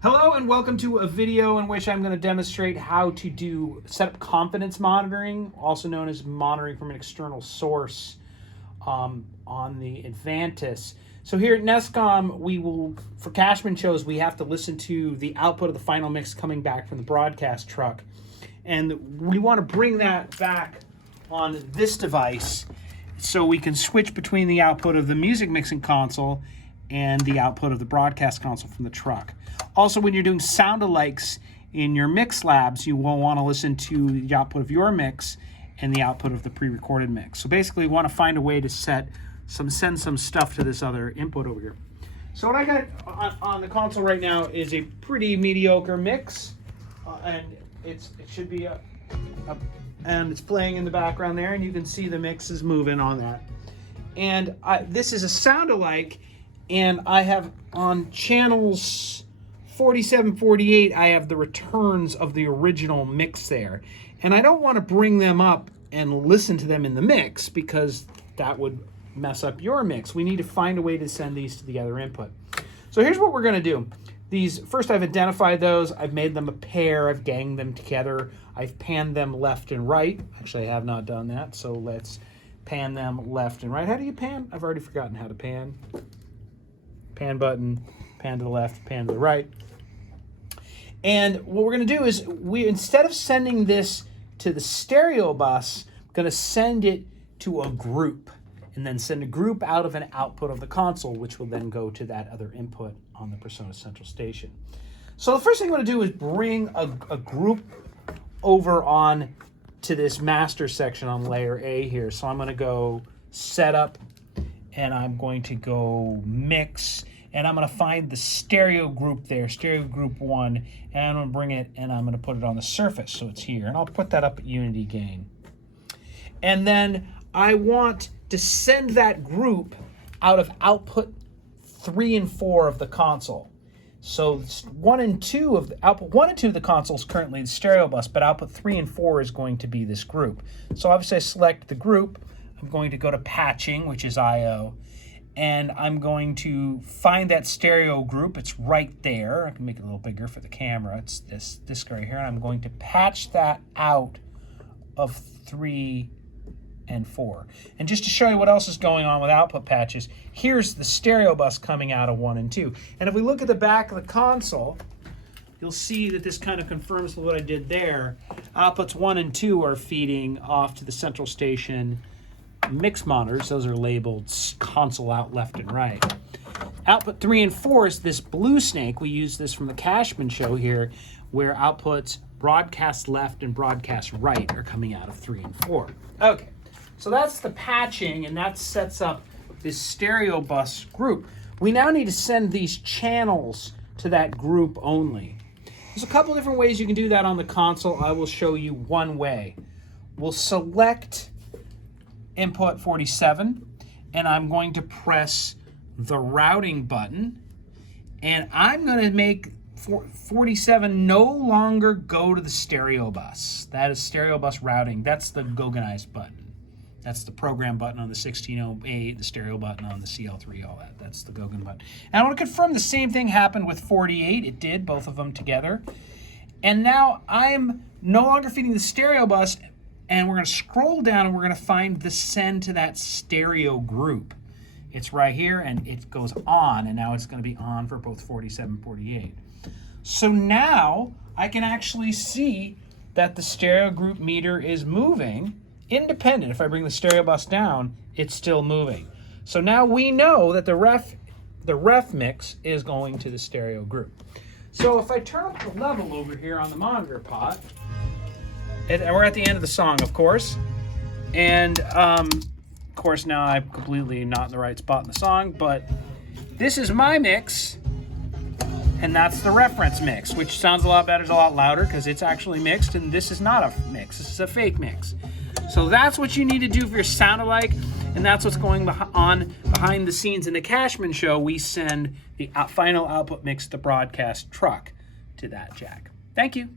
Hello and welcome to a video in which I'm going to demonstrate how to set up confidence monitoring, also known as monitoring from an external source on the Avantis. So here at NESCom, for Cashman shows, we have to listen to the output of the final mix coming back from the broadcast truck. And we want to bring that back on this device so we can switch between the output of the music mixing console and the output of the broadcast console from the truck. Also, when you're doing sound-alikes in your mix labs, you will want to listen to the output of your mix and the output of the pre-recorded mix. So basically, we want to find a way to send some stuff to this other input over here. So what I got on the console right now is a pretty mediocre mix, and it should be and it's playing in the background there, and you can see the mix is moving on that. And this is a sound-alike, and I have on channels 47, 48, I have the returns of the original mix there. And I don't want to bring them up and listen to them in the mix because that would mess up your mix. We need to find a way to send these to the other input. So here's what we're going to do. First I've identified those. I've made them a pair. I've ganged them together. I've panned them left and right. Actually, I have not done that, so let's pan them left and right. How do you pan? I've already forgotten how to pan. Pan button, pan to the left, pan to the right. And what we're going to do is, instead of sending this to the stereo bus, I'm going to send it to a group, and then send a group out of an output of the console, which will then go to that other input on the Persona Central Station. So the first thing I'm going to do is bring a group over on to this master section on layer A here. So I'm going to go setup, and I'm going to go mix, and I'm going to find the stereo group there, stereo group 1, and I'm going to bring it and I'm going to put it on the surface so it's here, and I'll put that up at unity gain. And then I want to send that group out of output 3 and 4 of the console. So 1 and 2 of the output 1 and 2 of the console is currently the stereo bus, but output 3 and 4 is going to be this group. So obviously I select the group. I'm going to go to patching, which is IO, and I'm going to find that stereo group. It's right there. I can make it a little bigger for the camera. It's this right here, and I'm going to patch that out of 3 and 4. And just to show you what else is going on with output patches, here's the stereo bus coming out of 1 and 2. And if we look at the back of the console, you'll see that this kind of confirms what I did there. Outputs 1 and 2 are feeding off to the central station mix monitors. Those are labeled console out left and right. Output 3 and 4 is this blue snake. We use this from the Cashman show here, where outputs broadcast left and broadcast right are coming out of 3 and 4. Okay, so that's the patching, and that sets up this stereo bus group. We now need to send these channels to that group only. There's a couple different ways you can do that on the console. I will show you one way. We'll select input 47, and I'm going to press the routing button, and I'm going to make 47 no longer go to the stereo bus. That is stereo bus routing. That's the Goggenized button. That's the program button on the 1608, the stereo button on the CL3, all that. That's the Goggen button. And I want to confirm the same thing happened with 48. It did, both of them together. And now I'm no longer feeding the stereo bus, and we're going to scroll down and we're going to find the send to that stereo group. It's right here, and it goes on, and now it's going to be on for both 47 and 48. So now I can actually see that the stereo group meter is moving independent. If I bring the stereo bus down, it's still moving. So now we know that the ref mix is going to the stereo group. So if I turn up the level over here on the monitor pot, and we're at the end of the song, of course. And, of course, now I'm completely not in the right spot in the song, but this is my mix, and that's the reference mix, which sounds a lot better, it's a lot louder, because it's actually mixed, and this is not a mix. This is a fake mix. So that's what you need to do for your sound-alike, and that's what's going on behind the scenes in the Cashman show. We send the final output mix to the broadcast truck to that jack. Thank you.